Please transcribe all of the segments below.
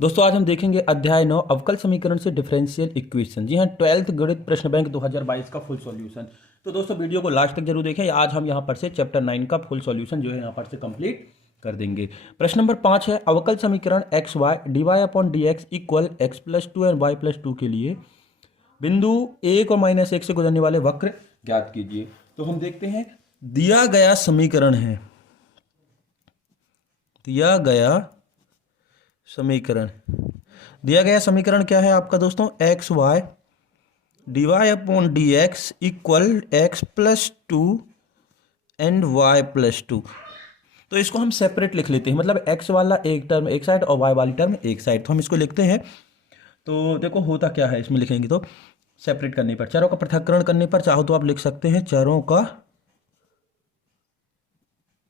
दोस्तों आज हम देखेंगे अध्याय 9 अवकल समीकरण से डिफरेंशियल इक्वेशन। जी हाँ, 12th गणित प्रश्न बैंक 2022 का फुल सॉल्यूशन। तो दोस्तों वीडियो को लास्ट तक जरूर देखें। आज हम यहाँ पर से चैप्टर 9 का फुल सॉल्यूशन जो है यहाँ पर से कंप्लीट कर देंगे। प्रश्न नंबर 5 है अवकल समीकरण x y d y upon d x equal x plus two and y plus two के लिए बिंदु 1 और -1 से गुजरने वाले वक्र ज्ञात कीजिए। तो हम देखते हैं दिया गया समीकरण है, दिया गया समीकरण दिया गया समीकरण क्या है आपका दोस्तों, x y d y upon d x equal x plus two and y plus two. तो इसको हम सेपरेट लिख लेते हैं, मतलब एक्स वाला एक टर्म एक साइड और वाई वाली टर्म एक साइड। तो हम इसको लिखते हैं। तो देखो होता क्या है इसमें लिखेंगे तो सेपरेट करने पर, चरों का पृथक्करण करने पर चाहो तो आप लिख सकते हैं चरों का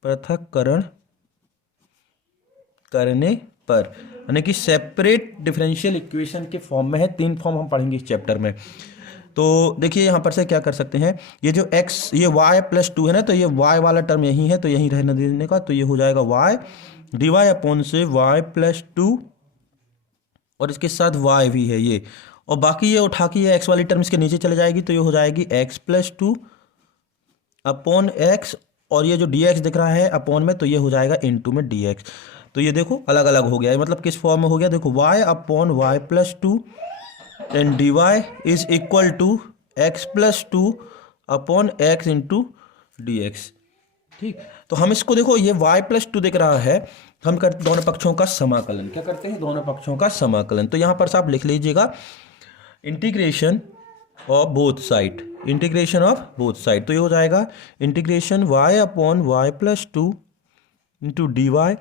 पृथक्करण करने पर, यानी कि सेपरेट डिफरेंशियल इक्वेशन के फॉर्म में है। 3 फॉर्म हम पढ़ेंगे इस चैप्टर में। तो देखिए यहाँ पर से क्या कर सकते हैं, ये जो x ये y प्लस टू है ना, तो ये y वाला टर्म यही है तो यहीं रहने देने का, तो ये हो जाएगा y डी वाई अपॉन से y प्लस टू और इसके साथ y भी है ये, और बाकी ये उठा के ये x वाली टर्म इसके नीचे चले जाएगी तो ये हो जाएगी x plus two upon x, और ये जो डी एक्स दिख रहा है अपॉन में तो ये हो जाएगा इनटू में डी एक्स। तो ये देखो अलग अलग हो गया है, मतलब किस फॉर्म में हो गया, देखो y upon y plus two and d y is equal to x plus two upon x into d x. ठीक, तो हम इसको देखो ये y प्लस टू दिख रहा है, हम करते दोनों पक्षों का समाकलन। क्या करते हैं, दोनों पक्षों का समाकलन। तो यहाँ पर से आप लिख लीजिएगा integration of both side, integration of both side. तो ये हो जाएगा integration y upon y plus two into d y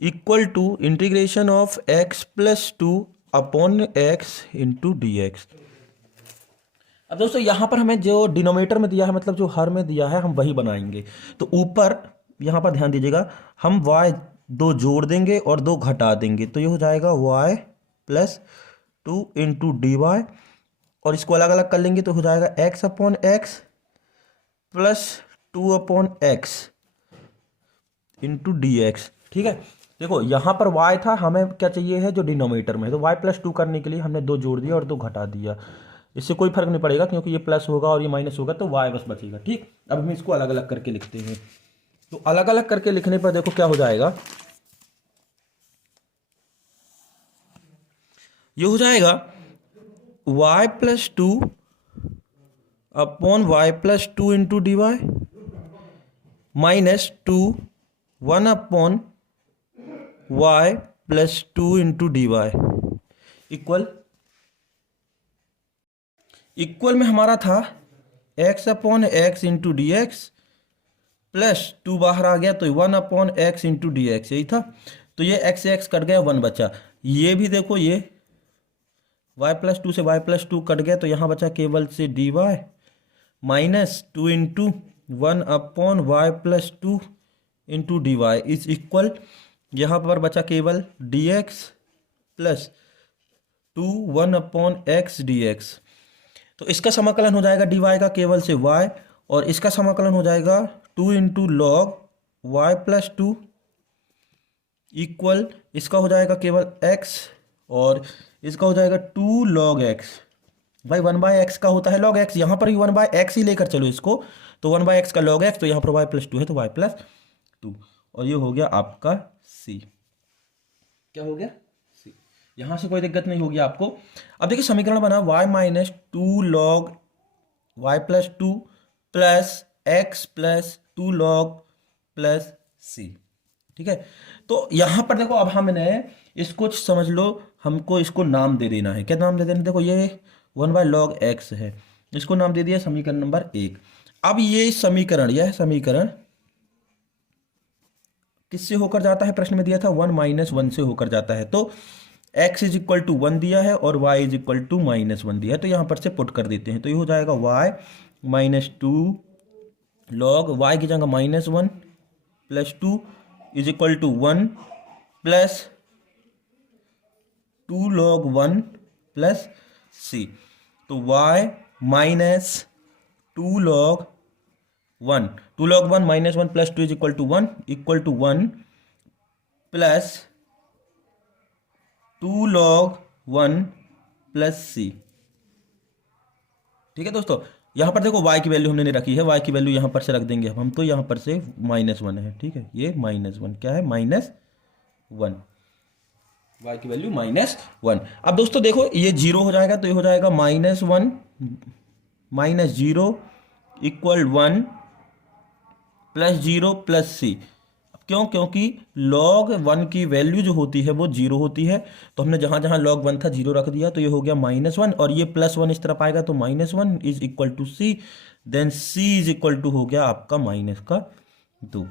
equal to integration of x plus two upon x into d x. अब दोस्तों यहाँ पर हमें जो डिनोमिनेटर में दिया है, मतलब जो हर में दिया है, हम वही बनाएंगे। तो ऊपर यहाँ पर ध्यान दीजिएगा, हम y दो जोड़ देंगे और दो घटा देंगे, तो ये हो जाएगा y plus two into d y, और इसको अलग अलग कर लेंगे तो हो जाएगा x upon x plus two upon x into d x. ठीक है, देखो यहाँ पर y था, हमें क्या चाहिए है जो डिनोमिनेटर में है, तो y प्लस टू करने के लिए हमने दो जोड़ दिया और दो घटा दिया। इससे कोई फर्क नहीं पड़ेगा क्योंकि ये प्लस होगा और ये माइनस होगा, तो y बस बचेगा। ठीक, अब हम इसको अलग अलग करके लिखते हैं। तो अलग अलग करके लिखने पर देखो क्या हो जाएगा, ये हो जाएगा y plus two upon y plus two into d y minus two one upon y plus two into d y equal, equal में हमारा था x upon x into d x plus two बाहर आ गया तो 1 upon x into d x, यही था। तो ये x से x कट गया, 1 बचा। ये भी देखो ये y प्लस टू से y प्लस टू कट गया तो यहाँ बचा केवल से d y minus two into 1 upon y plus two into d y is equal, यहाँ पर बचा केवल d x plus two 1 upon x d x. तो इसका समाकलन हो जाएगा डी वाई का केवल से y, और इसका समाकलन हो जाएगा 2 into log y plus two equal, इसका हो जाएगा केवल x और इसका हो जाएगा 2 लॉग x। भाई 1 बाय एक्स का होता है लॉग x, यहाँ पर भी 1 बाय एक्स ही लेकर चलो इसको, तो 1 बाय एक्स का लॉग x, तो यहाँ पर y प्लस टू है तो y प्लस टू, और ये हो गया आपका c। क्या हो गया, c। यहाँ से कोई दिक्कत नहीं होगी आपको। अब देखिए समीकरण बना y minus two log y plus two plus x plus two log plus c। ठीक है, तो यहाँ पर देखो अब हमने इसको समझ लो, हमको इसको नाम दे देना है। क्या नाम दे देना, देखो ये 1 बाय लॉग एक्स है, इसको नाम दे दिया समीकरण नंबर 1। अब ये समीकरण, यह समीकरण किससे होकर जाता है, प्रश्न में दिया था 1 माइनस 1 से होकर जाता है। तो x इज इक्वल टू 1 दिया है और y is equal to minus 1 दिया है, तो यहाँ पर से पुट कर देते हैं। तो ये हो जाएगा y minus two log y की जगह minus 1 plus two is equal to 1 plus two log 1 plus c। तो y minus two log 1, two log 1 minus 1 plus two is equal to 1 plus 2 log 1 plus c. ठीक है दोस्तों, यहाँ पर देखो y की वैल्यू हमने नहीं रखी है, y की वैल्यू यहाँ पर से रख देंगे हम तो यहाँ पर से -1 है। ठीक है, ये -1 क्या है, -1, y की वैल्यू -1। अब दोस्तों देखो ये जीरो हो जाएगा तो ये हो जाएगा -1 -0 इक्वल 1 प्लस 0 प्लस सी। क्यों? क्योंकि log 1 की वैल्यू जो होती है वो जीरो होती है, तो हमने जहां जहां log 1 था जीरो रख दिया, तो ये हो गया -1 और ये +1 इस तरफ आएगा तो -1 is equal to c, then c is equal to हो गया आपका -2।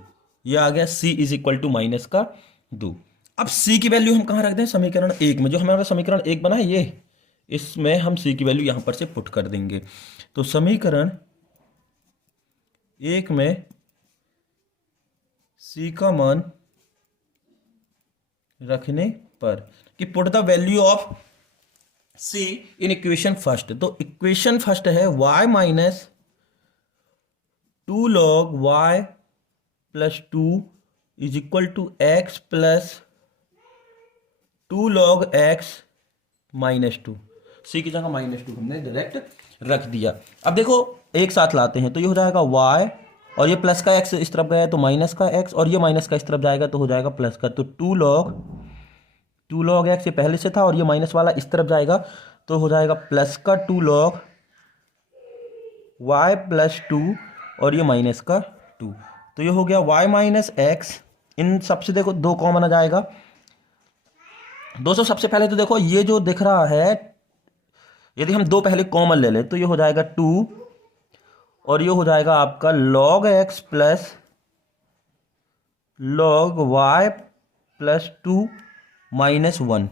ये आ गया सी इज इक्वल टू -2। अब सी की वैल्यू हम कहाँ रख दें, समीकरण 1 में, जो हमारा समीकरण 1 बना है ये, इसमें हम सी की वैल्यू यहां पर से पुट कर देंगे। तो समीकरण 1 में सी का मान रखने पर कि put the value of C in equation first, तो इक्वेशन फर्स्ट है y minus 2 log y plus 2 is equal to x plus 2 log x minus 2। C की जगह -2 हमने डायरेक्ट रख दिया। अब देखो एक साथ लाते हैं तो ये हो जाएगा y और ये प्लस का x इस तरफ गया है तो माइनस का x, और ये माइनस का इस तरफ जाएगा तो हो जाएगा प्लस का, तो 2 log x ये पहले से था और ये माइनस वाला इस तरफ जाएगा तो हो जाएगा प्लस का 2 log y प्लस 2 और ये माइनस का 2, तो ये हो गया y माइनस x। इन सबसे देखो 2 कॉमन आ जाएगा दोस्तों। सबसे पहले तो देखो ये जो दिख रहा है, यदि हम 2 पहले कॉमन ले लें तो ये हो जाएगा 2 और ये हो जाएगा आपका log x plus log y plus 2 -1,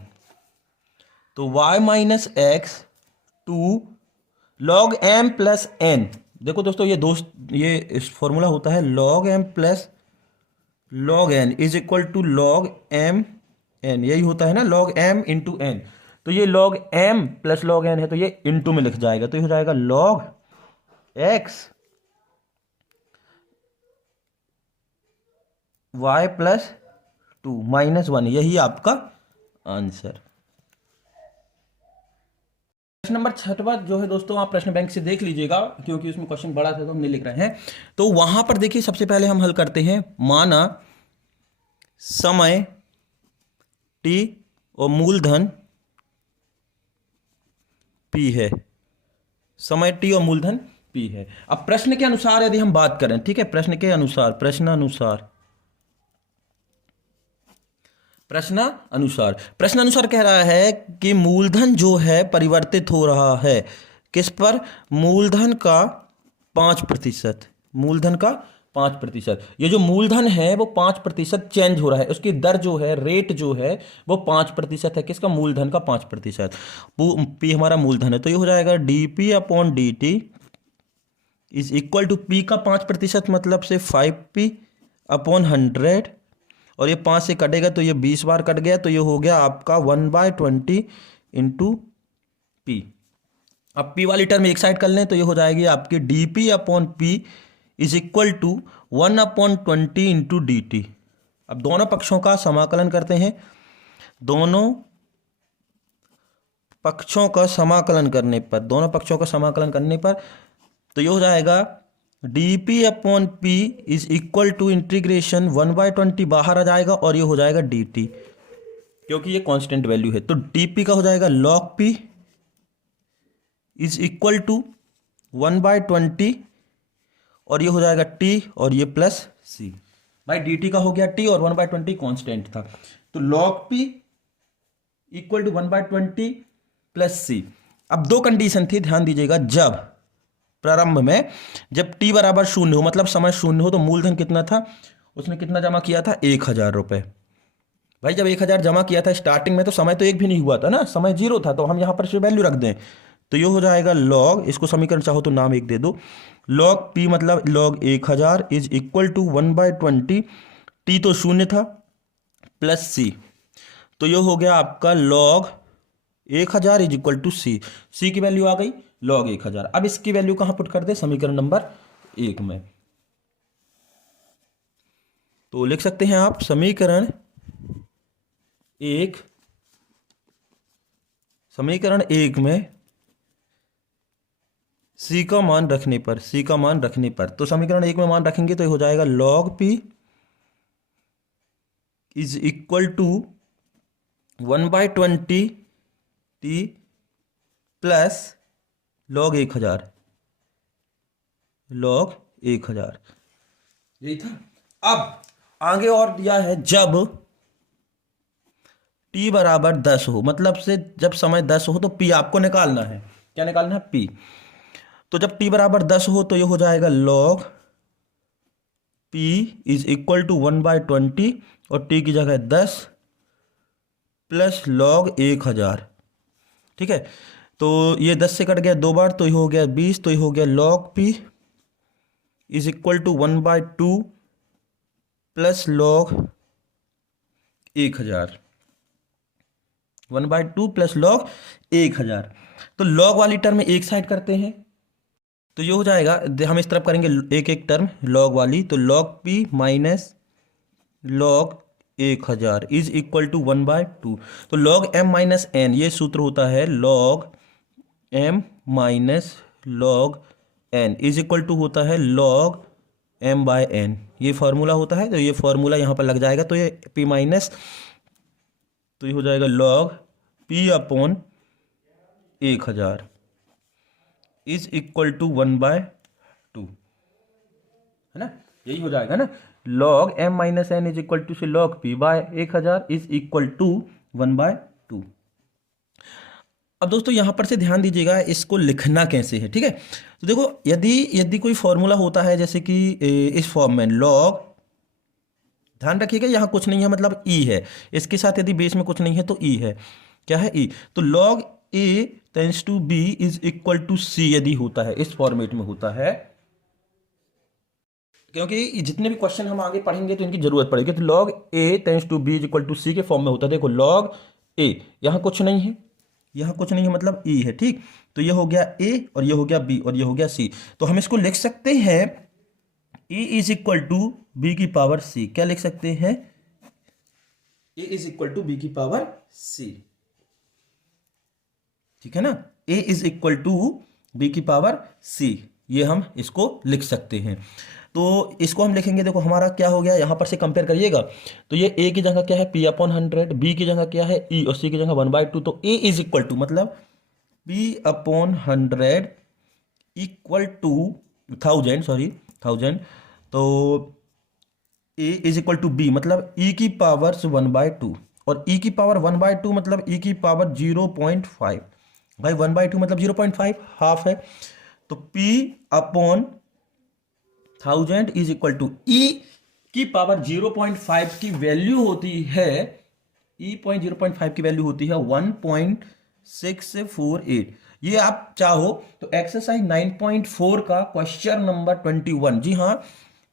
तो y minus x 2 log m plus n। देखो दोस्तों ये इस फॉर्मूला होता है log m plus log n is equal to log m n, यही होता है ना, log m इंटू n। तो ये log m plus log n है तो ये इंटू में लिख जाएगा, तो ये हो जाएगा log x y प्लस 2 -1, यही आपका आंसर। प्रश्न नंबर 6वां जो है दोस्तों, आप प्रश्न बैंक से देख लीजिएगा क्योंकि उसमें क्वेश्चन बड़ा था तो हम नहीं लिख रहे हैं। तो वहां पर देखिए सबसे पहले हम हल करते हैं, माना समय t और मूलधन p है, समय t और मूलधन p है। अब प्रश्न के अनुसार यदि हम बात करें, ठीक है, प्रश्न अनुसार कह रहा है कि मूलधन जो है परिवर्तित हो रहा है किस पर, मूलधन का 5%, मूलधन का 5%। ये जो मूलधन है वो 5% चेंज हो रहा है, उसकी दर जो है, रेट जो है वो 5% है, किसका, मूलधन का 5%। पी हमारा मूलधन है तो ये हो जाएगा dp upon dt is equal to p का 5% मतलब से 5p अपॉन 100, और ये 5 से कटेगा तो ये 20 बार कट गया तो ये हो गया आपका 1/20 इंटू पी। अब पी वाली टर्म एक साइड कर लें तो ये हो जाएगी आपकी dp upon p is equal to 1/20 into dt। अब दोनों पक्षों का समाकलन करते हैं, दोनों पक्षों का समाकलन करने पर तो ये हो जाएगा dp upon p is equal to integration 1/20 बाहर आ जाएगा और ये हो जाएगा dt, क्योंकि ये कांस्टेंट वैल्यू है तो dp का हो जाएगा log p is equal to 1/20 और ये हो जाएगा t और ये प्लस c। भाई dt का हो गया t और 1/20 कांस्टेंट था, तो log p equal to 1/20 plus c। अब 2 कंडीशन थी, ध्यान दीजिएगा, जब प्रारंभ में जब t बराबर 0 हो, मतलब समय 0 हो, तो मूलधन कितना था, उसने कितना जमा किया था, 1000 रुपए। भाई जब 1000 जमा किया था स्टार्टिंग में तो समय तो एक भी नहीं हुआ था ना, समय 0 था, तो हम यहां पर वैल्यू रख दें तो ये हो जाएगा log, इसको समीकरण चाहो तो नाम एक दे दो, log p मतलब log 1000 is equal to 1/20, t तो 0 था, प्लस c, तो ये हो गया आपका log 1000 is equal to c। c की वैल्यू आ गई log 1000। अब इसकी वैल्यू कहां पुट कर दे, समीकरण नंबर 1 में, तो लिख सकते हैं आप समीकरण 1 समीकरण 1 में c का मान रखने पर तो समीकरण 1 में मान रखेंगे तो ये हो जाएगा log p is equal to 1/20 t plus log 1000 यही था। अब आगे और दिया है जब t बराबर 10 हो, मतलब से जब समय 10 हो तो p आपको निकालना है। क्या निकालना है? p। तो जब t बराबर 10 हो तो ये हो जाएगा log p is equal to 1/20 और t की जगह 10 प्लस log 1000। ठीक है, तो ये 10 से कट गया 2 बार तो ये हो गया 20, तो ये हो गया log p is equal to 1/2 plus log 1000, 1/2 plus log 1000। तो log वाली टर्म एक साइड करते हैं तो ये हो जाएगा, हम इस तरफ करेंगे एक एक टर्म log वाली, तो log p minus log 1000 is equal to 1/2। तो log m माइनस n, ये सूत्र होता है log m minus log n is equal to होता है log m/n, ये फॉर्मूला होता है। तो ये फॉर्मूला यहाँ पर लग जाएगा, तो ये p माइनस, तो ये हो जाएगा log p upon 1000 is equal to 1/2, है ना, यही हो जाएगा ना। log m minus n is equal to से log p by 1000 is equal to 1/2। अब दोस्तों यहां पर से ध्यान दीजिएगा इसको लिखना कैसे है। ठीक है, तो देखो यदि कोई फॉर्मूला होता है जैसे कि इस फॉर्म में log, ध्यान रखिएगा यहाँ कुछ नहीं है मतलब e है, इसके साथ यदि बेस में कुछ नहीं है तो e है। क्या है? e। तो log a tends to b is equal to c यदि होता है, इस फॉर्मेट में होता है, क्योंकि जितने भी क्वेश्चन हम आगे पढ़ेंगे तो इनकी जरूरत पड़ेगी। तो log a tends to b is equal to c के फॉर्म में होता है। देखो log a, यहाँ कुछ नहीं है मतलब e है। ठीक, तो ये हो गया a और ये हो गया b और ये हो गया c। तो हम इसको लिख सकते हैं a is equal to b की पावर c। क्या लिख सकते हैं? a is equal to b की पावर c। ठीक है ना, a is equal to b की पावर c, ये हम इसको लिख सकते हैं। तो इसको हम लिखेंगे, देखो हमारा क्या हो गया, यहां पर से कंपेयर करिएगा तो ये a की जगह क्या है p अपॉन 100, b की जगह क्या है e और c की जगह 1/2। तो a इज इक्वल टू मतलब p अपॉन 100 इक्वल टू 1000, तो a is equal to b मतलब e की पावर 1/2 और e की पावर 1/2 मतलब e की पावर 0.5। भाई 1/2 मतलब 0.5 हाफ है, तो p upon 1000 is equal to e की पावर 0.5 की वैल्यू होती है, e.0.5 की वैल्यू होती है 1.648। ये आप चाहो तो एक्सरसाइज 9.4 का क्वेश्चन नंबर 21, जी हाँ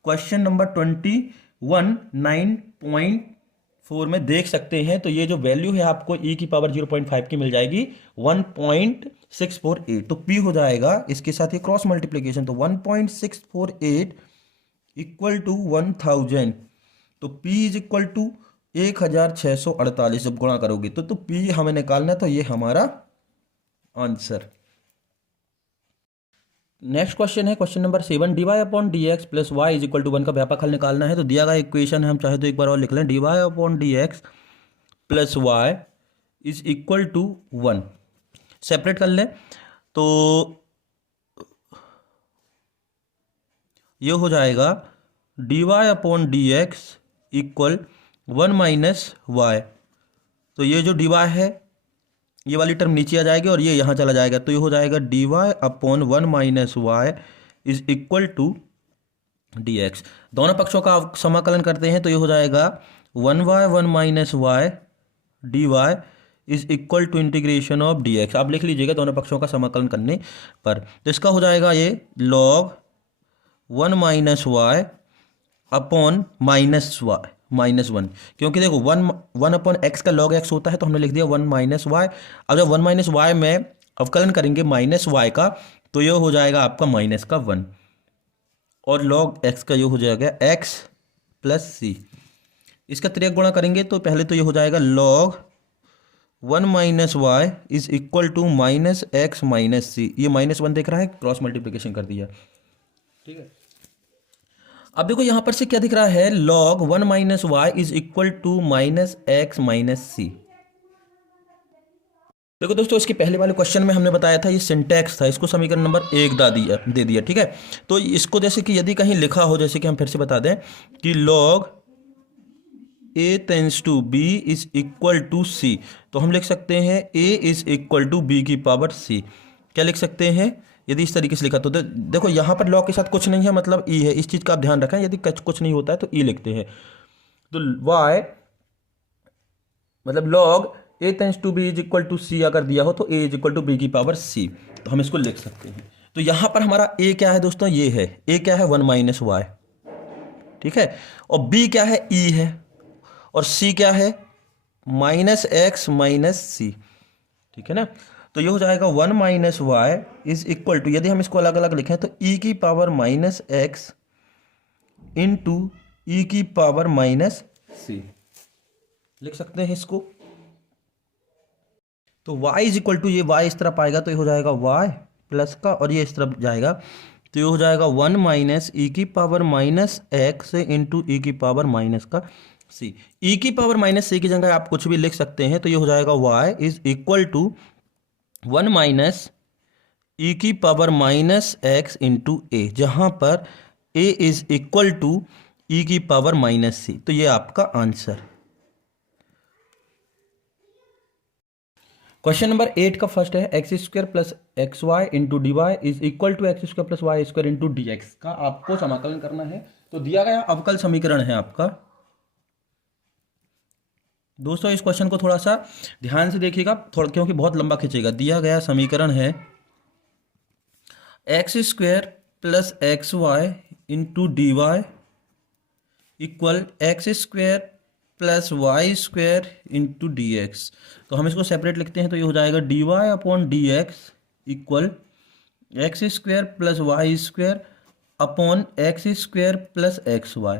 क्वेश्चन नंबर 21 9.4 में देख सकते हैं। तो ये जो वैल्यू है आपको e की पावर 0.5 की मिल जाएगी 1.648। तो p हो जाएगा इसके साथ ये क्रॉस मल्टीप्लीकेशन, तो 1.648 इक्वल टू 1000, तो p इज इक्वल टू 1648 जब गुणा करोगे तो p हमें निकालना है, तो ये हमारा आंसर। नेक्स्ट क्वेश्चन है question number 7, dy upon d x plus y is equal to 1 का व्यापक हल निकालना है। तो दिया गया इक्वेशन है, हम चाहे तो एक बार और लिख लें, dy upon d x plus y is equal to 1। Separate कर लें तो ये हो जाएगा dy upon d x equal 1 minus y. तो ये जो dy है ये वाली टर्म नीचे आ जाएगी और ये यहाँ चला जाएगा, तो ये हो जाएगा dy upon 1 minus y is equal to d x. दोनों पक्षों का समाकलन करते हैं तो ये हो जाएगा 1y 1 minus y d y is equal to integration of d x. आप लिख लीजिएगा दोनों पक्षों का समाकलन करने पर, तो इसका हो जाएगा ये log 1 माइनस वाई अपॉन -1, क्योंकि देखो 1 अपॉन एक्स का log x होता है, तो हमने लिख दिया 1 माइनस वाई। अब जब 1 माइनस वाई में अवकलन करेंगे माइनस वाई का, तो ये हो जाएगा आपका माइनस का 1 और log x का ये हो जाएगा x प्लस c। इसका त्रिक गुणा करेंगे तो पहले तो ये हो जाएगा log 1 minus y is equal to minus x minus c. ये -1 दिख रहा है, क्रॉस मल्टीप्लिकेशन कर दिया, ठीक है। अब देखो यहां पर से क्या दिख रहा है, log 1 minus y is equal to minus x minus c. देखो दोस्तों, इसके पहले वाले क्वेश्चन में हमने बताया था ये सिंटैक्स था, इसको समीकरण नंबर 1 दे दिया, ठीक है। तो इसको जैसे कि यदि कहीं लिखा हो, जैसे कि हम फिर से बता दें कि log a tends to b is equal to c, तो हम लिख सकते हैं a is equal to b की पावर c। क्या लिख सकते हैं यदि इस तरीके से लिखा तो देखो यहाँ पर log के साथ कुछ नहीं है, मतलब e है, इस चीज़ का आप ध्यान रखें। यदि कुछ नहीं होता है तो e लिखते हैं, तो y मतलब log a tends to b is equal to c अगर दिया हो तो a is equal to b की पावर c, तो हम इसको लिख सकते हैं। तो यहाँ पर हमारा a क्या है दोस्तों, ये है a क्या है 1 माइनस वाई, ठीक है, और b क्या है e है, और c क्या है माइनस एक्स माइनस सी, ठीक है ना। तो ये हो जाएगा 1 minus y is equal to, यदि हम इसको अलग अलग लिखें तो e की power minus x into e की पावर माइनस सी लिख सकते हैं इसको। तो y इज इक्वल टू, ये y इस तरफ आएगा तो ये हो जाएगा y प्लस का, और ये इस तरफ जाएगा तो ये हो जाएगा 1 माइनस ई की power minus x into e की पावर माइनस का सी। ई की पावर माइनस सी की जगह आप कुछ भी लिख सकते हैं, तो ये हो जाएगा y is equal to 1 minus e की power minus x into a, जहाँ पर a is equal to e की पावर माइनस सी। तो ये आपका आंसर। क्वेश्चन नंबर 8 का फर्स्ट है x square plus x y into d y is equal to x square plus y square into d x का आपको समाकलन करना है। तो दिया गया अवकल समीकरण है आपका। दोस्तों इस क्वेश्चन को थोड़ा सा ध्यान से देखिएगा, थोड़ा क्योंकि बहुत लंबा खींचेगा। दिया गया समीकरण है x square plus x y into d y equal x square plus y square into d x. तो हम इसको सेपरेट लिखते हैं, तो ये हो जाएगा d y upon d x equal x square plus y square upon x square plus x y.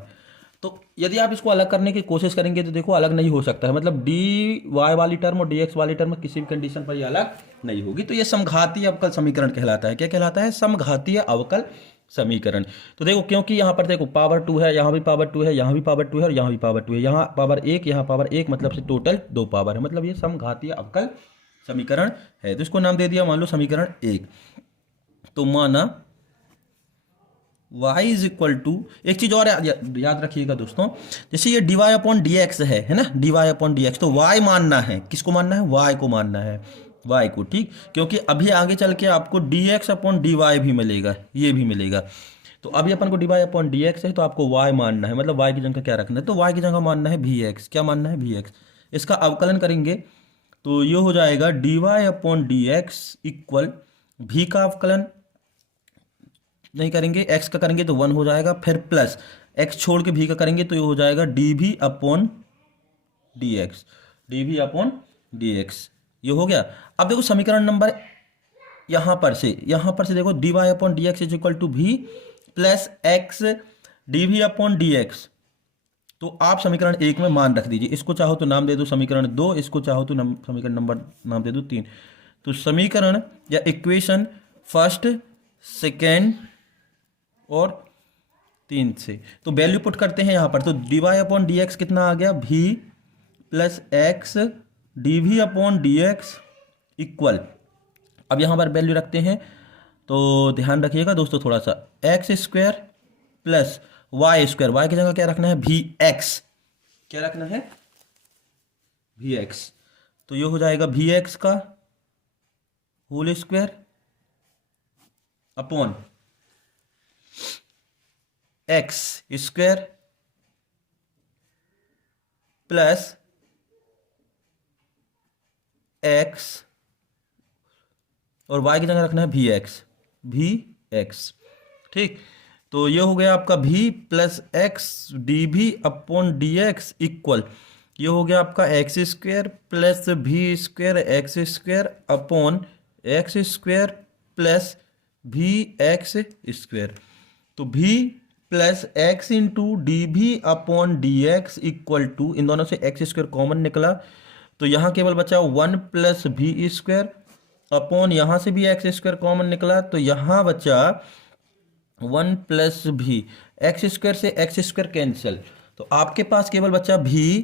तो यदि आप इसको अलग करने की कोशिश करेंगे तो देखो अलग नहीं हो सकता है, मतलब डी वाई वाली टर्म और डी एक्स वाली टर्म किसी भी कंडीशन पर ये अलग नहीं होगी। तो ये समघातीय अवकल समीकरण कहलाता है। क्या कहलाता है? समघातीय अवकल समीकरण। तो देखो क्योंकि यहाँ पर देखो पावर 2 है, यहाँ भी पावर 2 है, यहाँ भी पावर 2 है और यहाँ भी पावर 2 है, यहाँ पावर 1, यहाँ पावर 1, मतलब से टोटल 2 पावर है, मतलब ये समघातीय अवकल समीकरण है। तो इसको नाम दे दिया मान लो समीकरण 1। तो माना y इज इक्वल टू, एक चीज और याद रखिएगा दोस्तों, जैसे ये d y upon d x है ना, d y upon d x, तो y मानना है, किसको मानना है? y को मानना है, y को, ठीक। क्योंकि अभी आगे चल के आपको d x upon d y भी मिलेगा, ये भी मिलेगा। तो अभी अपन को d y upon d x है, तो आपको y मानना है, मतलब y की जगह क्या रखना है? तो y की जगह मानना है वी एक्स। क्या मानना है? V x. इसका अवकलन करेंगे तो ये हो जाएगा d y upon d x equal v का अवकलन नहीं करेंगे, x का करेंगे तो 1 हो जाएगा, फिर प्लस x छोड़ के भी का करेंगे तो ये हो जाएगा d v upon d x, d v upon d x. ये हो गया। अब देखो समीकरण नंबर यहाँ पर से देखो d y upon d x is equal to v plus x d v upon d x. तो आप समीकरण 1 में मान रख दीजिए, इसको चाहो तो नाम दे दो समीकरण 2, इसको चाहो तो समीकरण नंबर नाम दे दो 3। तो समीकरण या इक्वेशन फर्स्ट, सेकेंड और 3 से तो वैल्यू पुट करते हैं यहाँ पर। तो d y upon d x कितना आ गया? V plus x d v upon d x equal, अब यहाँ पर वैल्यू रखते हैं तो ध्यान रखिएगा दोस्तों थोड़ा सा, x square plus y square, y की जगह क्या रखना है? भी एक्स। क्या रखना है? भी एक्स। तो ये हो जाएगा भी एक्स का whole square upon x square plus x और y की जगह रखना है भी एक्स, ठीक। तो ये हो गया आपका v plus x d v upon d x equal, ये हो गया आपका x square plus v square x square upon x square plus v x square. तो v plus x into d v upon d x equal to, इन दोनों से x square common निकला तो यहाँ केवल बचा 1 प्लस भी स्क्वायर अपॉन, यहाँ से भी एक्स स्क्वायर कॉमन निकला तो यहाँ बचा 1 प्लस भी, एक्स स्क्वायर से एक्स स्क्वायर कैंसिल, तो आपके पास केवल बचा भी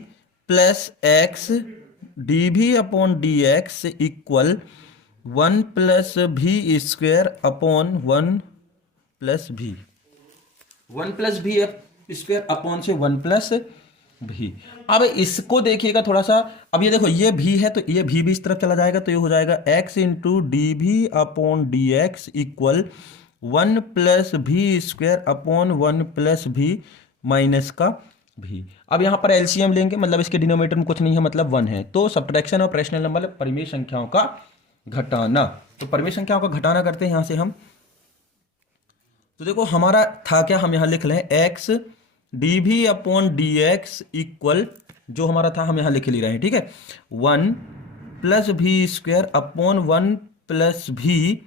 plus x d v upon d x equal 1 plus v square upon 1 plus भी, 1 प्लस भी स्क्वायर अपॉन से 1 प्लस भी। अब इसको देखिएगा थोड़ा सा, अब ये देखो ये भी है तो ये भी इस तरफ चला जाएगा, तो ये हो जाएगा x into d v upon d x equal 1 plus v square upon 1 plus भी माइनस का भी। अब यहाँ पर एलसीएम लेंगे, मतलब इसके डिनोमिनेटर में कुछ नहीं है, मतलब 1 है, तो सब्ट्रैक्शन ऑफ रैशनल नंबर परिमेय संख्याओं का घटाना, तो परिमेय संख्याओं का घटाना करते हैं यहाँ से हम। तो देखो हमारा था क्या, हम यहाँ लिख लें x D v upon d x equal, जो हमारा था हम यहाँ लिख ले रहे हैं, ठीक है, 1 plus v square upon 1 plus भी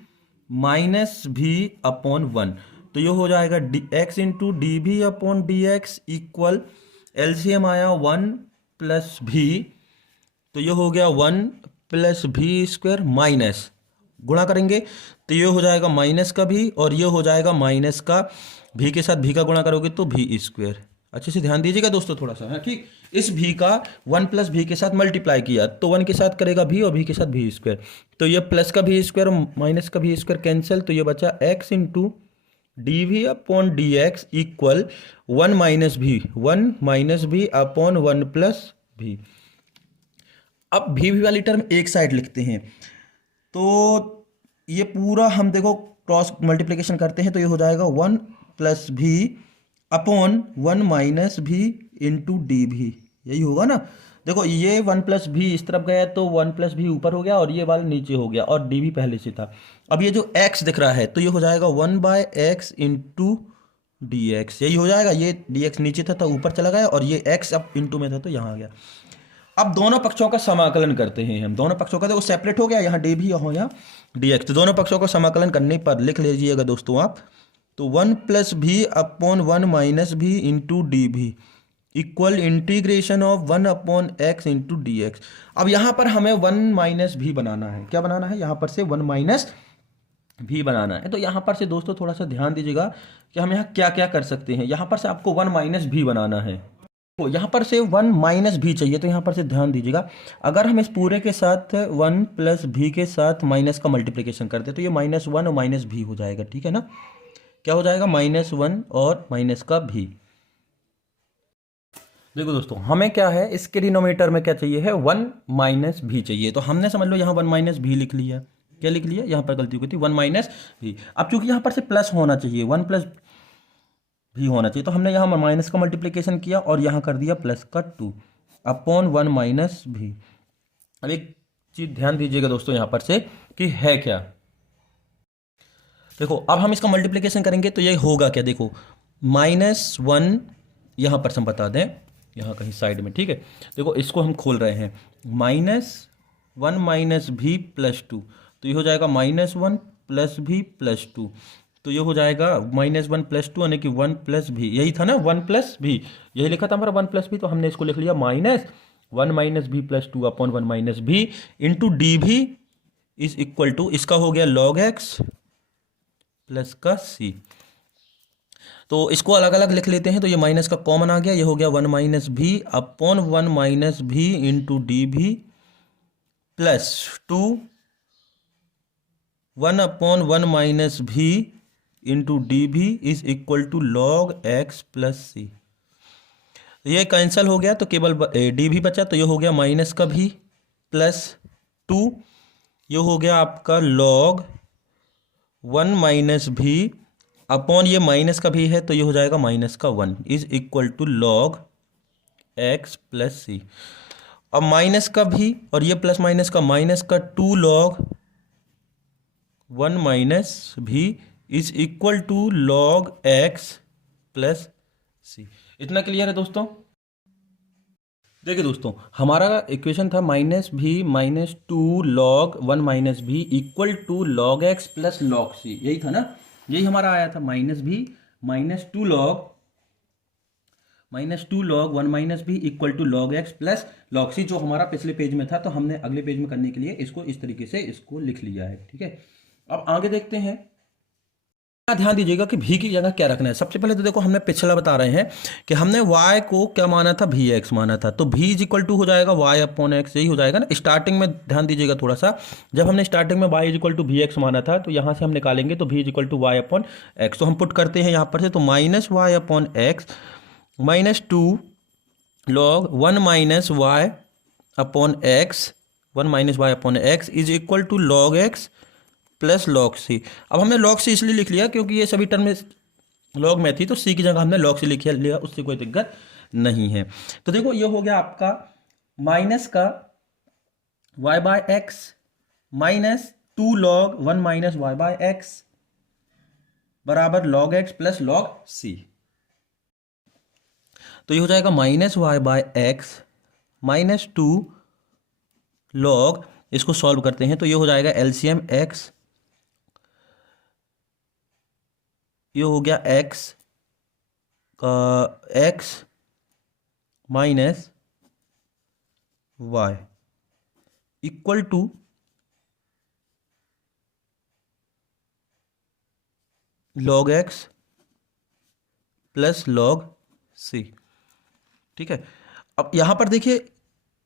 माइनस भी अपॉन 1, तो ये हो जाएगा x into d v upon d x equal, LCM आया 1 प्लस भी, तो ये हो गया 1 प्लस भी स्क्वायर माइनस, गुणा करेंगे तो ये हो जाएगा माइनस का भी, और ये हो जाएगा माइनस का भी के साथ भी का गुणा करोगे तो भी स्क्वायर। अच्छे से ध्यान दीजिएगा दोस्तों थोड़ा सा, है ठीक। इस भी का 1 प्लस भी के साथ मल्टीप्लाई किया तो 1 के साथ करेगा भी और भी के साथ भी स्क्वायर, तो ये प्लस का भी स्क्वायर माइनस का भी स्क्वायर कैंसिल, तो ये बचा x into d v upon d x equal 1 minus v upon 1 plus भी। अब भी वाली टर्म एक साइड लिखते हैं, तो ये पूरा हम देखो क्रॉस मल्टीप्लिकेशन करते हैं तो ये हो जाएगा 1 प्लस भी upon 1 minus v into d भी, यही होगा ना। देखो ये 1 प्लस भी इस तरफ गया तो 1 प्लस भी ऊपर हो गया और ये वाला नीचे हो गया और डी भी पहले से था। अब ये जो x दिख रहा है तो ये हो जाएगा 1 by x into d x, यही हो जाएगा, ये डी एक्स नीचे था तो ऊपर चला गया और ये x अब इंटू में था तो यहाँ आ गया। अब दोनों पक्षों का समाकलन करते हैं हम, दोनों पक्षों का देखो सेपरेट हो गया, यहाँ डी भी हो यहाँ डी एक्स, तो दोनों पक्षों का समाकलन करने पर लिख लीजिएगा दोस्तों आप, तो 1 प्लस भी upon 1 minus v into d भी equal integration of 1 upon x into d x. अब यहाँ पर हमें 1 माइनस भी बनाना है, क्या बनाना है, यहाँ पर से 1 माइनस भी बनाना है। तो यहाँ पर से दोस्तों थोड़ा सा ध्यान दीजिएगा कि हम यहाँ क्या क्या कर सकते हैं। यहाँ पर से आपको 1 माइनस भी बनाना है, तो यहाँ पर से 1 माइनस भी चाहिए, तो यहाँ पर से ध्यान दीजिएगा, अगर हम इस पूरे के साथ 1 प्लस भी के साथ माइनस का मल्टीप्लिकेशन करते तो ये -1 और माइनस भी हो जाएगा, ठीक है ना, क्या हो जाएगा -1 और माइनस का भी। देखो दोस्तों हमें क्या है, इसके डिनोमिनेटर में क्या चाहिए है, 1 माइनस भी चाहिए, तो हमने समझ लो यहाँ 1 माइनस भी लिख लिया, क्या लिख लिया, यहाँ पर गलती हो गई थी, 1 माइनस भी। अब चूंकि यहाँ पर से प्लस होना चाहिए, 1 प्लस भी होना चाहिए, तो हमने यहाँ माइनस का मल्टीप्लिकेशन किया और यहाँ कर दिया प्लस का 2 अपॉन 1 माइनस भी। अब एक चीज ध्यान दीजिएगा दोस्तों यहाँ पर से कि है क्या, देखो अब हम इसका मल्टीप्लिकेशन करेंगे तो ये होगा क्या, देखो -1 यहाँ पर हम बता दें, यहाँ कहीं साइड में, ठीक है, देखो इसको हम खोल रहे हैं, -1 माइनस भी प्लस 2, तो ये हो जाएगा -1 प्लस भी प्लस 2, तो ये हो जाएगा -1 प्लस 2 यानी कि 1 प्लस भी, यही था ना 1 प्लस भी, यही लिखा था हमारा 1 प्लस भी, तो हमने इसको लिख लिया -1 माइनस भी plus 2 upon 1 minus v into d v is equal to, इसका हो गया log x प्लस का c। तो इसको अलग अलग लिख लेते हैं, तो ये माइनस का कॉमन आ गया, ये हो गया 1 minus v upon 1 minus v into d v plus 2 1 upon 1 minus v into d v is equal to log x plus c. ये कैंसिल हो गया तो केवल डी भी बचा, तो ये हो गया माइनस का भी प्लस 2, ये हो गया आपका log 1 माइनस भी अपॉन ये माइनस का भी है तो ये हो जाएगा माइनस का 1 is equal to log x plus c. अब माइनस का भी और ये प्लस माइनस का माइनस का 2 log 1 minus v is equal to log x plus c. इतना क्लियर है दोस्तों। देखिए दोस्तों हमारा इक्वेशन था -2 log 1 minus v equal to log x plus log c, यही था ना, यही हमारा आया था -2 log -2 log 1 - b equal to log x plus log c, जो हमारा पिछले पेज में था, तो हमने अगले पेज में करने के लिए इसको इस तरीके से इसको लिख लिया है। ठीक है, अब आगे देखते हैं। ध्यान दीजिएगा कि v की जगह क्या रखना है। सबसे पहले तो देखो, हमने पिछला बता रहे हैं कि हमने y को क्या माना था, vx माना था, तो v इज इक्वल टू हो जाएगा y अपॉन x, यही हो जाएगा ना। स्टार्टिंग में ध्यान दीजिएगा थोड़ा सा, जब हमने स्टार्टिंग में y is equal to vx माना था, तो यहाँ से हम निकालेंगे तो v is equal to y upon x, तो हम पुट करते हैं यहाँ पर से, तो -y upon x -2 log 1 - y upon x 1 - y upon x is equal to log x plus log c। अब हमने log c इसलिए लिख लिया क्योंकि ये सभी टर्म में log में थी, तो c की जगह हमने log c लिख लिया, उससे कोई दिक्कत नहीं है। तो देखो, ये हो गया आपका माइनस का y by x -2 log 1 - y by x बराबर log x plus log c। तो ये हो जाएगा -y बाय एक्स -2 log, इसको सॉल्व करते हैं तो ये हो जाएगा एलसीएम x, ये हो गया x का x minus y equal to log x plus log c। ठीक है, अब यहाँ पर देखिए,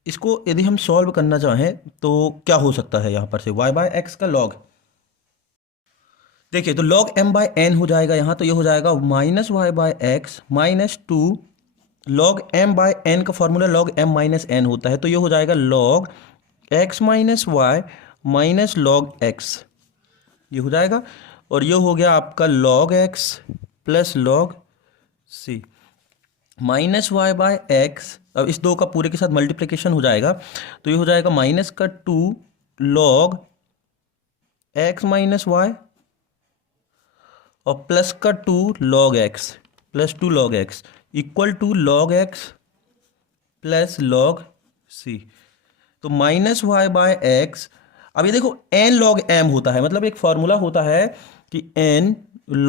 इसको यदि हम सॉल्व करना चाहें तो क्या हो सकता है, यहाँ पर से y बाय एक्स का log, देखिए तो log m बाय n हो जाएगा यहाँ, तो ये हो जाएगा -y by x -2 log m by n का formula log m minus n होता है, तो ये हो जाएगा log x minus y minus log x, ये हो जाएगा। और ये हो गया आपका log x plus log c -y by x, अब इस दो का पूरे के साथ मल्टीप्लिकेशन हो जाएगा, तो ये हो जाएगा -2 log x माइनस वाई और प्लस का 2 log x plus 2 log x equal to log x plus log c। तो -y बाय एक्स, अब ये देखो n log m होता है, मतलब एक फॉर्मूला होता है कि n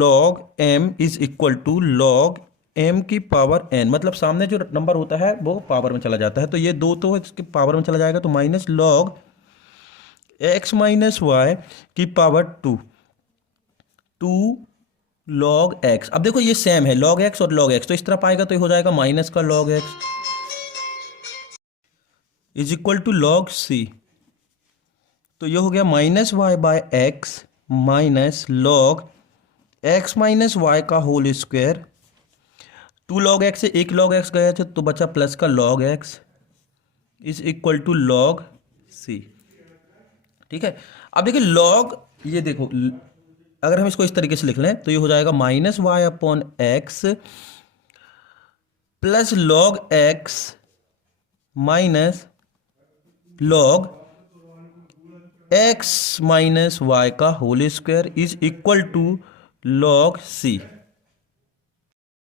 log m is equal to log m की पावर n, मतलब सामने जो नंबर होता है वो पावर में चला जाता है, तो ये दो तो इसके पावर में चला जाएगा, तो minus log x minus y की पावर 2 log x। अब देखो ये सेम है log x और log x, तो इस तरफ आएगा तो ये हो जाएगा माइनस का log x is equal to log c। तो ये हो गया -y by x minus log x minus y का होल स्क्वायर, 2 log x से 1 log x गए थे तो बचा प्लस का log x is equal to log c। ठीक है, अब देखिए log, ये देखो अगर हम इसको इस तरीके से लिख लें तो ये हो जाएगा -y upon x plus log x minus log x minus y का whole square is equal to log c।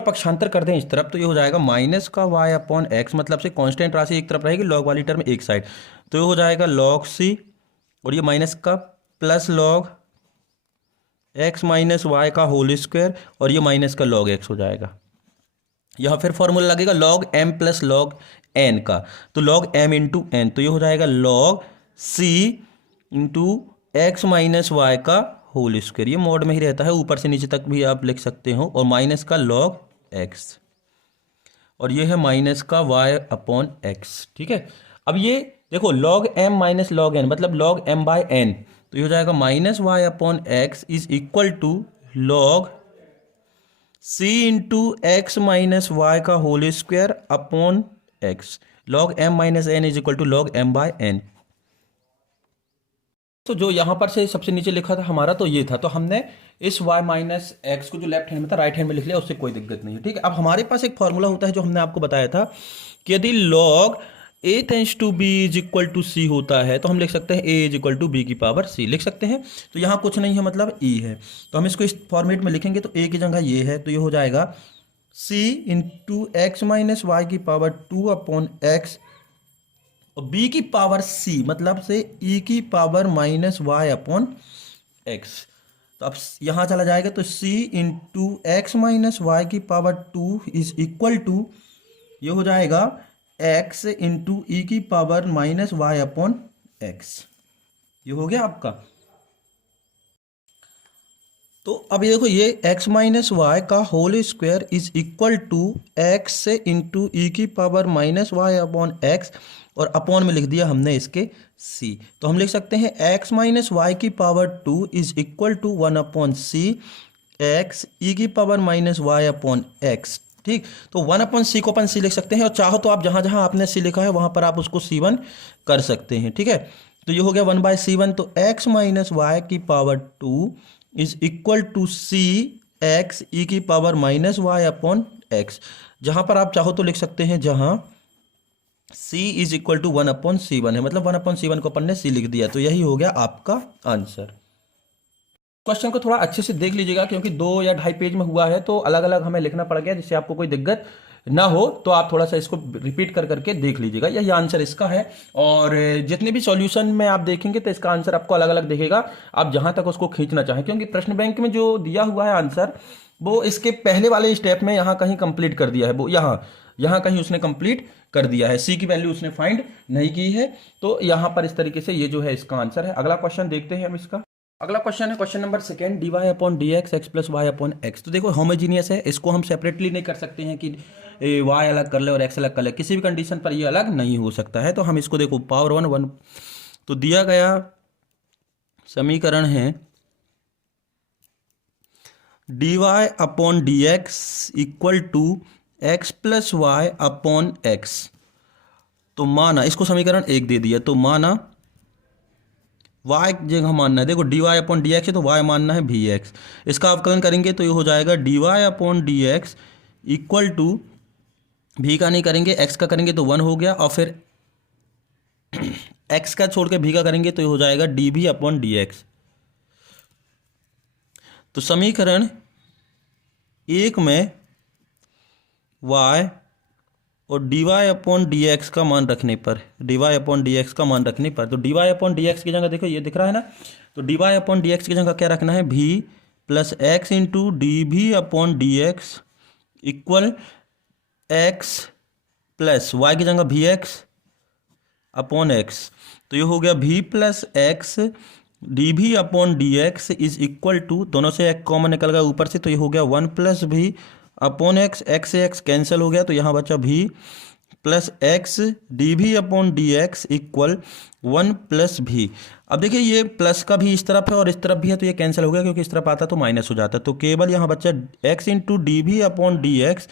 पक्षांतर कर दें इस तरफ तो ये हो जाएगा माइनस का y अपॉन एक्स, मतलब से कांस्टेंट राशि एक तरफ रहेगी, log वाली टर्म एक साइड, तो ये हो जाएगा log c और ये माइनस का plus log x minus y का होल स्क्वायर और ये माइनस का log x हो जाएगा। यहाँ फिर फॉर्मूला लगेगा log m plus log n का, तो log m इंटू n, तो ये हो जाएगा log c into x minus y का होल स्क्वायर, ये मोड में ही रहता है, ऊपर से नीचे तक भी आप लिख सकते हो, और माइनस का log x और ये है माइनस का y अपॉन x। ठीक है, अब ये देखो log m minus log n मतलब log m बाय n, तो ये हो जाएगा -y upon x is equal to log c into x minus y का whole square upon x, log m minus n is equal to log m by n। तो जो यहाँ पर से सबसे नीचे लिखा था हमारा तो ये था, तो हमने इस y माइनस एक्स को जो लेफ्ट हैंड में था राइट हैंड में लिख लिया, उससे कोई दिक्कत नहीं है। ठीक है, अब हमारे पास एक फॉर्मूला होता है जो हमने आपको बताया था कि यदि log a tends to b is equal to c होता है तो हम लिख सकते हैं a is equal to b की पावर c लिख सकते हैं। तो यहाँ कुछ नहीं है, मतलब e है, तो हम इसको इस फॉर्मेट में लिखेंगे, तो a की जगह ये है, तो ये हो जाएगा c into x minus y की पावर 2 अपॉन एक्स और b की पावर c मतलब से e की power minus y upon x. तो अब यहाँ चला जाएगा तो c into x minus y की पावर 2 इज इक्वल टू ये हो जाएगा x इंटू ई की power minus y upon x. ये हो गया आपका। तो अब ये देखो, ये x माइनस वाई का whole square is equal to x into e की power minus y upon x, और अपॉन में लिख दिया हमने इसके c। तो हम लिख सकते हैं x माइनस वाई की power 2 is equal to 1 upon c x e की power minus y upon x. ठीक, तो 1 अपॉन सी को अपन सी लिख सकते हैं, और चाहो तो आप जहाँ जहाँ आपने सी लिखा है वहाँ पर आप उसको c1 कर सकते हैं। ठीक है, तो ये हो गया 1/c1। तो x माइनस वाई की power 2 is equal to c x e की power minus y upon x. जहाँ पर आप चाहो तो लिख सकते हैं, जहाँ c is equal to 1 upon c1 है, मतलब 1 अपॉन c1 को अपन ने c लिख दिया। तो यही हो गया आपका आंसर। क्वेश्चन को थोड़ा अच्छे से देख लीजिएगा, क्योंकि 2 या 2.5 पेज में हुआ है, तो अलग अलग हमें लिखना पड़ गया, जिससे आपको कोई दिक्कत ना हो। तो आप थोड़ा सा इसको रिपीट कर करके देख लीजिएगा। यही आंसर इसका है, और जितने भी सॉल्यूशन में आप देखेंगे तो इसका आंसर आपको अलग अलग दिखेगा, आप जहां तक उसको खींचना चाहें। क्योंकि प्रश्न बैंक में जो दिया हुआ है आंसर, वो इसके पहले वाले स्टेप में यहाँ कहीं कंप्लीट कर दिया है, वो यहाँ कहीं उसने कंप्लीट कर दिया है, सी की वैल्यू उसने फाइंड नहीं की है। तो यहाँ पर इस तरीके से ये जो है इसका आंसर है। अगला क्वेश्चन देखते हैं हम इसका। अगला क्वेश्चन है question number 2, d y upon d x x plus y upon x. तो देखो होमोजीनियस है, इसको हम सेपरेटली नहीं कर सकते हैं कि वाई अलग कर ले और एक्स अलग कर ले, किसी भी कंडीशन पर ये अलग नहीं हो सकता है। तो हम इसको देखो पावर 1 1, तो दिया गया समीकरण है d y upon d x equal to x plus y upon x. तो माना इसको समीकरण 1 दे दिया, तो माना y जगह मानना है, देखो d y upon d x है तो y मानना है वी एक्स। इसका अवकलन करेंगे तो ये हो जाएगा d y upon d x equal to, v का नहीं करेंगे x का करेंगे तो 1 हो गया, और फिर x का छोड़ के v का करेंगे तो ये हो जाएगा d v upon d x. तो समीकरण 1 में y और d y upon d x का मान रखने पर, d y upon d x का मान रखने पर, तो d y upon d x की जगह देखो ये दिख रहा है ना, तो d y upon d x की जगह क्या रखना है, v plus x into d v upon d x equal x plus Y की जगह भी एक्स अपॉन एक्स। तो ये हो गया v plus x d v upon d x is equal to, दोनों से एक कॉमन निकल गया ऊपर से, तो ये हो गया 1 प्लस भी अपॉन एक्स, एक्स से एक्स कैंसिल हो गया, तो यहाँ बचा भी plus x d v upon d x equal 1 plus भी। अब देखिए ये प्लस का भी इस तरफ है और इस तरफ भी है, तो ये कैंसिल हो गया, क्योंकि इस तरफ आता तो माइनस हो जाता, तो केवल यहाँ बचा x into d v upon d x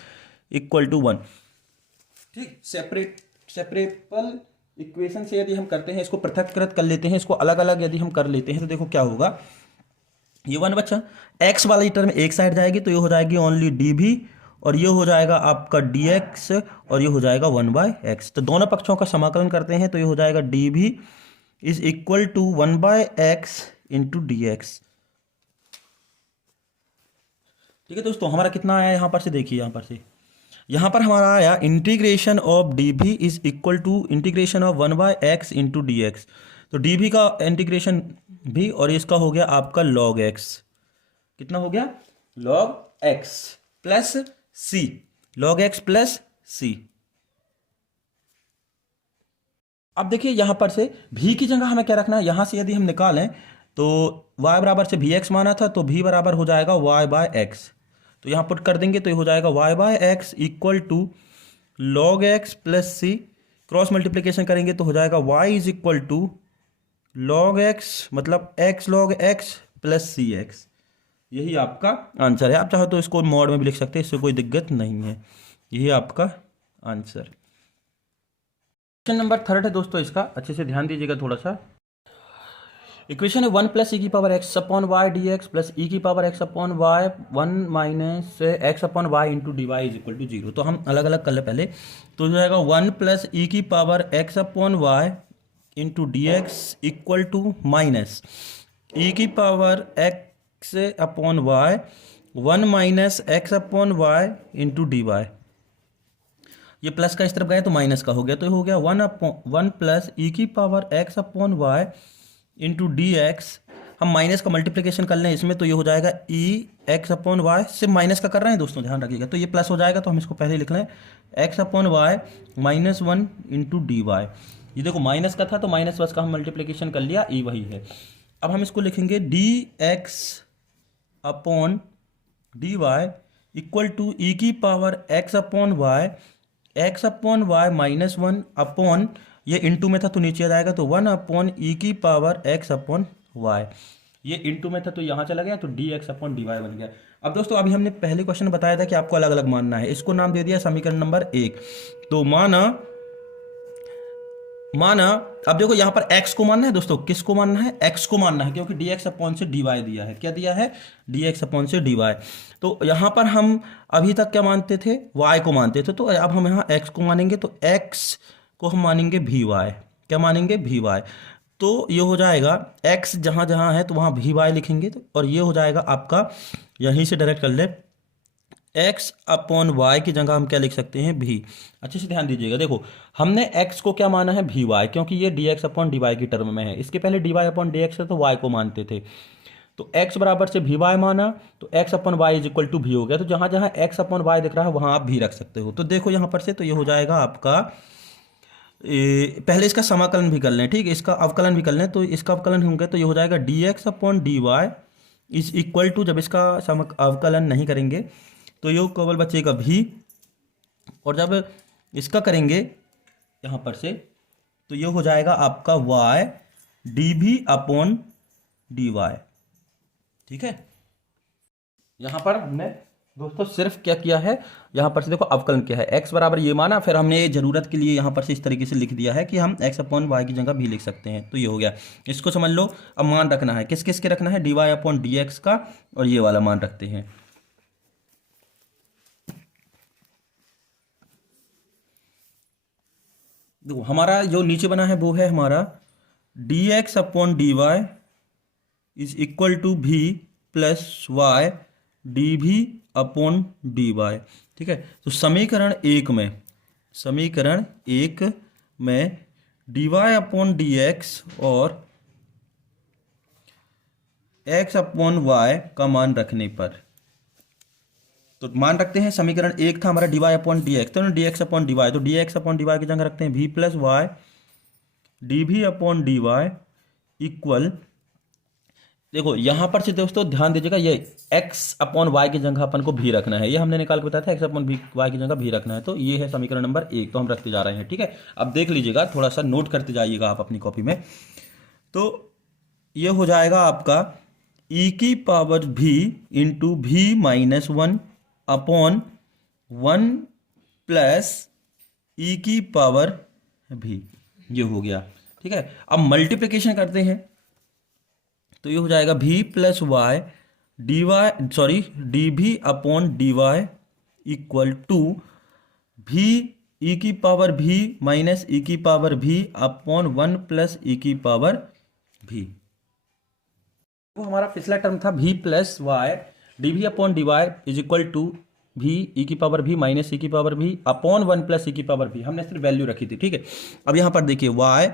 equal to 1। ठीक, सेपरेबल इक्वेशन से यदि हम करते हैं, इसको पृथककृत कर लेते हैं, इसको अलग अलग यदि हम कर लेते हैं, तो देखो क्या होगा, ये 1 बचा, एक्स वाला टर्म एक साइड जाएगी तो ये हो जाएगी ओनली डी भी, और ये हो जाएगा आपका डी एक्स, और ये हो जाएगा 1/x। तो दोनों पक्षों का समाकलन करते हैं तो ये हो जाएगा d v is equal to 1/x into d x. ठीक है दोस्तों, हमारा कितना आया यहाँ पर से, देखिए यहाँ पर हमारा आया integration of d v is equal to integration of 1/x into d x. तो डी भी का इंटीग्रेशन भी, और इसका हो गया आपका log x। कितना हो गया, log x plus c, log x plus c। अब देखिए यहां पर से v की जगह हमें क्या रखना है, यहां से यदि हम निकालें तो y बराबर से vx माना था, तो v बराबर हो जाएगा y/x। तो यहां पुट कर देंगे तो ये हो जाएगा y/x equal to log x plus c। Cross multiplication करेंगे तो हो जाएगा y is equal to log x, मतलब x log x plus c x. यही आपका आंसर है। आप चाहो तो इसको मॉड में भी लिख सकते हैं, इससे कोई दिक्कत नहीं है। यही आपका आंसर। क्वेश्चन नंबर 3 है दोस्तों, इसका अच्छे से ध्यान दीजिएगा थोड़ा सा। इक्वेशन है 1 प्लस ई की power x upon y d x plus e की power x upon y 1 minus x upon y into d y is equal to 0। तो हम अलग अलग कर ले पहले, तो हो जाएगा 1 प्लस ई की power x upon y into d x equal to minus e की power x upon y 1 minus x upon y into d y. ये प्लस का इस तरफ गया तो माइनस का हो गया, तो ये हो गया 1 प्लस ई की power x upon y into d x हम माइनस का मल्टीप्लिकेशन कर लें इसमें, तो ये हो जाएगा ई एक्स अपॉन वाई, सिर्फ माइनस का कर रहे हैं दोस्तों, ध्यान रखिएगा। तो ये प्लस हो जाएगा, तो हम इसको पहले लिख लें x upon y minus one into d y. ये देखो माइनस का था तो माइनस बस का हम मल्टीप्लिकेशन कर लिया, ई वही है। अब हम इसको लिखेंगे d x upon d y equal to e की power x upon y minus one upon, ये इंटू में था तो नीचे आ जाएगा, तो वन अपॉन ई की पावर एक्स अपॉन वाई। ये इंटू में था तो यहाँ चला गया, तो d x upon d y बन गया। अब दोस्तों अभी हमने पहले क्वेश्चन बताया था कि आपको अलग अलग मानना है, इसको नाम दे दिया समीकरण नंबर 1। तो माना अब देखो यहाँ पर x को मानना है दोस्तों, किसको मानना है, x को मानना है, क्योंकि dx अपॉन से dy दिया है। क्या दिया है, dx अपॉन से dy। तो यहाँ पर हम अभी तक क्या मानते थे, y को मानते थे, तो अब हम यहाँ x को मानेंगे, तो x को हम मानेंगे भी y। क्या मानेंगे, भी y। तो ये हो जाएगा x जहाँ जहाँ है तो वहाँ भी y लिखेंगे, तो और ये हो जाएगा आपका, यहीं से डायरेक्ट कर ले, x अपॉन वाई की जगह हम क्या लिख सकते हैं, भी। अच्छे से ध्यान दीजिएगा, देखो हमने x को क्या माना है, भी y, क्योंकि ये dx अपॉन dy की टर्म में है। इसके पहले dy अपॉन dx है तो y को मानते थे, तो x बराबर से भी y माना, तो x upon y is equal to v हो गया। तो जहाँ जहाँ x अपॉन वाई दिख रहा है वहाँ आप भी रख सकते हो। तो देखो यहाँ पर से, तो ये हो जाएगा आपका, पहले इसका समाकलन भी कर लें, ठीक है, इसका अवकलन भी कर लें। तो इसका अवकलन होंगे तो ये हो जाएगा dx upon dy is equal to, जब इसका अवकलन नहीं करेंगे तो ये केवल बचेगा भी, और जब इसका करेंगे यहाँ पर से तो ये हो जाएगा आपका y D v upon d y. ठीक है, यहाँ पर हमने दोस्तों सिर्फ क्या किया है, यहाँ पर से देखो अवकलन किया है, x बराबर ये माना, फिर हमने जरूरत के लिए यहाँ पर से इस तरीके से लिख दिया है कि हम x अपॉन वाई की जगह भी लिख सकते हैं। तो ये हो गया, इसको समझ लो। अब मान रखना है, किस किस के रखना है, d y upon d x का, और ये वाला मान रखते हैं। देखो हमारा जो नीचे बना है वो है हमारा d x upon d y is equal to v plus y d v upon d y. ठीक है, तो समीकरण एक में d y upon d x और एक्स अपॉन वाई का मान रखने पर, तो मान रखते हैं समीकरण एक था हमारा d y upon d x, तो d x upon d y, तो d x upon d y की जगह रखते हैं v plus y d v upon d y equal, देखो यहां पर से दोस्तों ध्यान दीजिएगा, ये x अपॉन वाई की जगह अपन को भी रखना है, ये हमने निकाल के बताया था, x अपॉन वाई की जगह भी रखना है। तो ये है समीकरण नंबर 1, तो हम रखते जा रहे हैं। ठीक है, अब देख लीजिएगा, थोड़ा सा नोट करते जाइएगा आप अपनी कॉपी में। तो ये हो जाएगा आपका e की power v into v minus one upon one plus e की पावर भी, ये हो गया। ठीक है, अब मल्टीप्लिकेशन करते हैं, तो ये हो जाएगा v plus y d y, sorry d v upon d y equal to v e की पावर भी माइनस ई की पावर भी अपॉन वन प्लस ई की पावर भी। वो हमारा पिछला टर्म था v plus y d v upon d y is equal to v e की पावर भी माइनस ई की पावर भी अपॉन वन प्लस ई की पावर भी, हमने सिर्फ वैल्यू रखी थी। ठीक है, अब यहाँ पर देखिए Y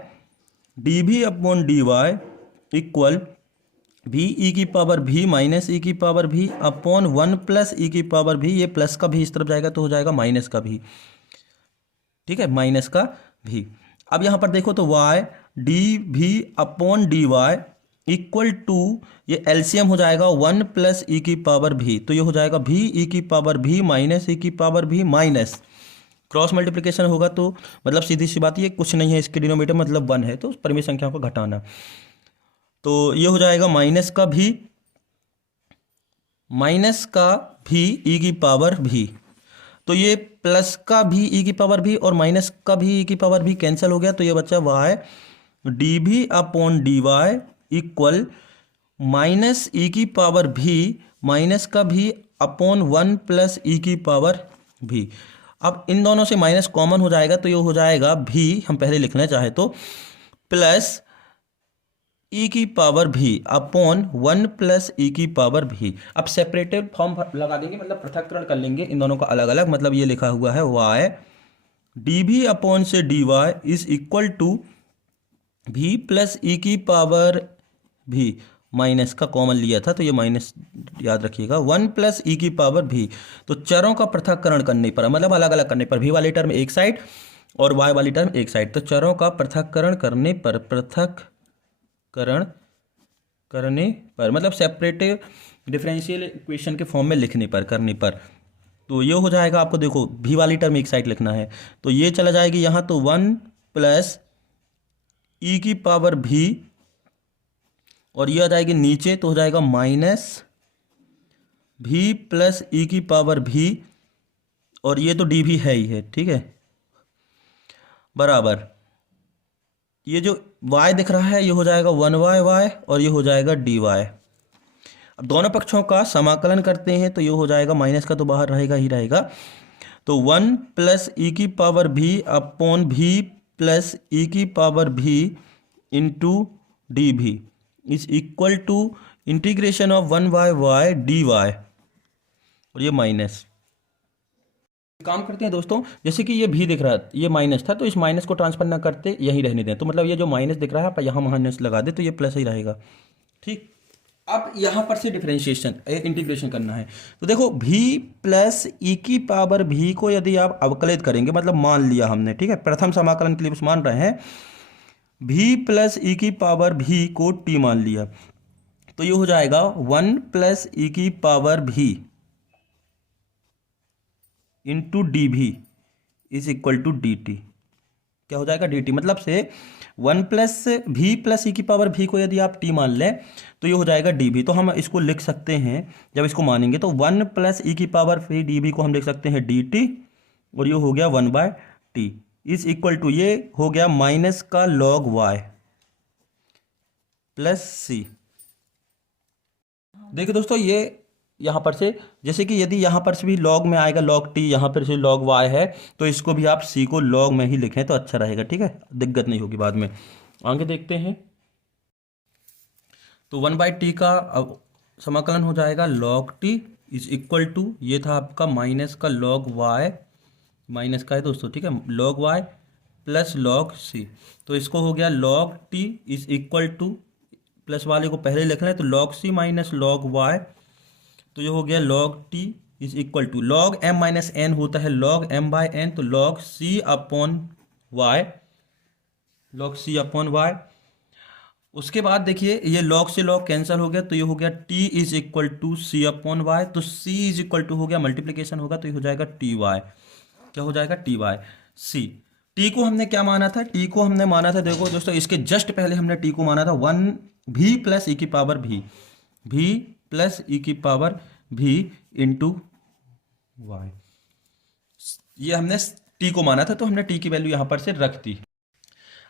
d v upon d y equal भी ई की पावर भी माइनस ई की पावर भी अपॉन वन प्लस ई की पावर भी, ये प्लस का भी इस तरफ जाएगा तो हो जाएगा माइनस का भी। ठीक है, माइनस का भी। अब यहाँ पर देखो तो y d v upon d y equal to, ये एलसीएम हो जाएगा वन प्लस ई की पावर भी, तो ये हो जाएगा भी ई की पावर भी माइनस ई की पावर भी माइनस, क्रॉस मल्टीप्लिकेशन होगा तो मतलब सीधी सी बात, ये कुछ नहीं है, इसके डिनोमिनेटर मतलब वन है, तो परिमेय संख्याओं को घटाना। तो ये हो जाएगा माइनस का भी ई की पावर भी, तो ये प्लस का भी ई की पावर भी और माइनस का भी ई की पावर भी कैंसिल हो गया, तो ये बच्चा y d v upon d y equal minus e की पावर भी माइनस का भी अपॉन वन प्लस ई की पावर भी। अब इन दोनों से माइनस कॉमन हो जाएगा, तो ये हो जाएगा भी, हम पहले लिखना चाहे तो प्लस ई की पावर भी अपॉन वन प्लस ई की पावर भी। अब सेपरेटेड फॉर्म लगा देंगे, मतलब पृथक्करण कर लेंगे इन दोनों का अलग अलग, मतलब ये लिखा हुआ है वाई डी भी अपॉन से d y is equal to v plus e की पावर भी माइनस का कॉमन लिया था, तो ये माइनस याद रखिएगा। 1 प्लस ई की पावर भी, तो चरों का पृथक्करण करने पर, मतलब अलग अलग करने पर, भी वाली टर्म एक साइड और वाई वाली टर्म एक साइड, तो चरों का पृथक्करण करने पर, पृथक्करण करने पर मतलब सेपरेटिव डिफरेंशियल इक्वेशन के फॉर्म में लिखने पर, करने पर, तो ये हो जाएगा आपको, देखो भी वाली टर्म एक साइड लिखना है, तो ये चला जाएगी यहाँ, तो 1 प्लस ई की पावर भी, और ये आ जाएगी नीचे, तो हो जाएगा माइनस भी प्लस ई की पावर भी, और ये तो डी भी है ही है, ठीक है, बराबर ये जो y दिख रहा है ये हो जाएगा 1y और ये हो जाएगा dy। अब दोनों पक्षों का समाकलन करते हैं तो ये हो जाएगा, माइनस का तो बाहर रहेगा ही रहेगा, तो 1 प्लस ई की पावर भी अपॉन भी प्लस ई की power v into d v is equal to integration of 1y dy, और ये माइनस। काम करते हैं दोस्तों, जैसे कि ये भी दिख रहा है, ये माइनस था, तो इस माइनस को ट्रांसफर ना करते यहीं रहने दें, तो मतलब ये जो माइनस दिख रहा है आप यहाँ माइनस लगा दे तो ये प्लस ही रहेगा, ठीक। अब यहाँ पर से डिफरेंशिएशन इंटीग्रेशन करना है, तो देखो भी प्लस ई की पावर भी को यदि आप अवकलित करेंगे, मतलब मान लिया हमने, ठीक है, प्रथम समाकलन के लिए मान रहे हैं, भी प्लस ई की पावर भी को टी मान लिया, तो ये हो जाएगा 1 प्लस ई की power v into d v is equal to d t. क्या हो जाएगा, डी टी, मतलब से 1 प्लस भी प्लस ई की पावर भी को यदि आप टी मान लें तो ये हो जाएगा डी भी, तो हम इसको लिख सकते हैं, जब इसको मानेंगे तो 1 प्लस ई की पावर फिर डी भी को हम लिख सकते हैं डी टी, और ये हो गया 1/t इज इक्वल टू, ये हो गया माइनस का लॉग वाई प्लस सी। देखिए दोस्तों, ये यहाँ पर से, जैसे कि यदि यहाँ पर से भी लॉग में आएगा लॉग टी, यहाँ पर से लॉग वाई है, तो इसको भी आप सी को लॉग में ही लिखें तो अच्छा रहेगा, ठीक है, दिक्कत नहीं होगी बाद में। आगे देखते हैं, तो 1/t का समाकलन हो जाएगा log t is equal to, ये था आपका माइनस का लॉग वाई, माइनस का है दोस्तों, ठीक है, log y plus log c, तो इसको हो गया log t is equal to, plus वाले को पहले लिख लें, तो log c minus log y, तो ये हो गया log t is equal to, log m minus n होता है लॉग m/n, तो लॉग c upon y, log c upon y. उसके बाद देखिए ये लॉग से लॉग कैंसिल हो गया, तो ये हो गया t is equal to c upon y, तो c इज इक्वल टू हो गया, मल्टीप्लीकेशन होगा तो ये हो जाएगा टी वाई, क्या हो जाएगा टी वाई सी। टी को हमने क्या माना था, टी को हमने माना था, देखो दोस्तों इसके जस्ट पहले हमने टी को माना था 1 भी प्लस ई की पावर भी प्लस ई की पावर भी इंटू वाई, ये हमने टी को माना था, तो हमने टी की वैल्यू यहां पर से रख दी।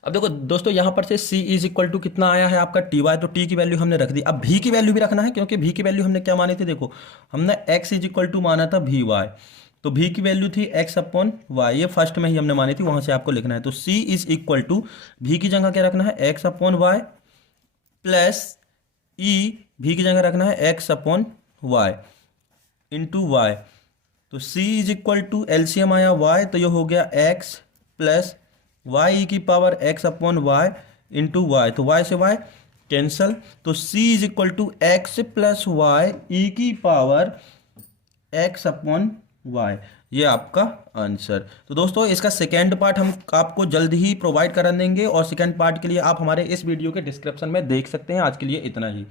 अब देखो दोस्तों यहाँ पर से c इज इक्वल टू कितना आया है आपका टी वाई, तो टी की वैल्यू हमने रख दी। अब भी की वैल्यू भी रखना है, क्योंकि भी की वैल्यू हमने क्या मानी थी, देखो हमने x इज इक्वल टू माना था भी वाई, तो भी की वैल्यू थी x अपॉन वाई, ये फर्स्ट में ही हमने मानी थी, वहां से आपको लिखना है, तो c इज इक्वल टू भी की जगह क्या रखना है x upon y plus e v की जगह रखना है x upon y into y, तो c is equal to LCM आया y, तो ये हो गया x प्लस वाई ई की power x upon y into y, तो y से y कैंसल, तो c is equal to x plus y e की पावर x अपॉन वाई, ये आपका आंसर। तो दोस्तों इसका सेकेंड पार्ट हम आपको जल्द ही प्रोवाइड करा देंगे, और सेकेंड पार्ट के लिए आप हमारे इस वीडियो के डिस्क्रिप्शन में देख सकते हैं। आज के लिए इतना ही।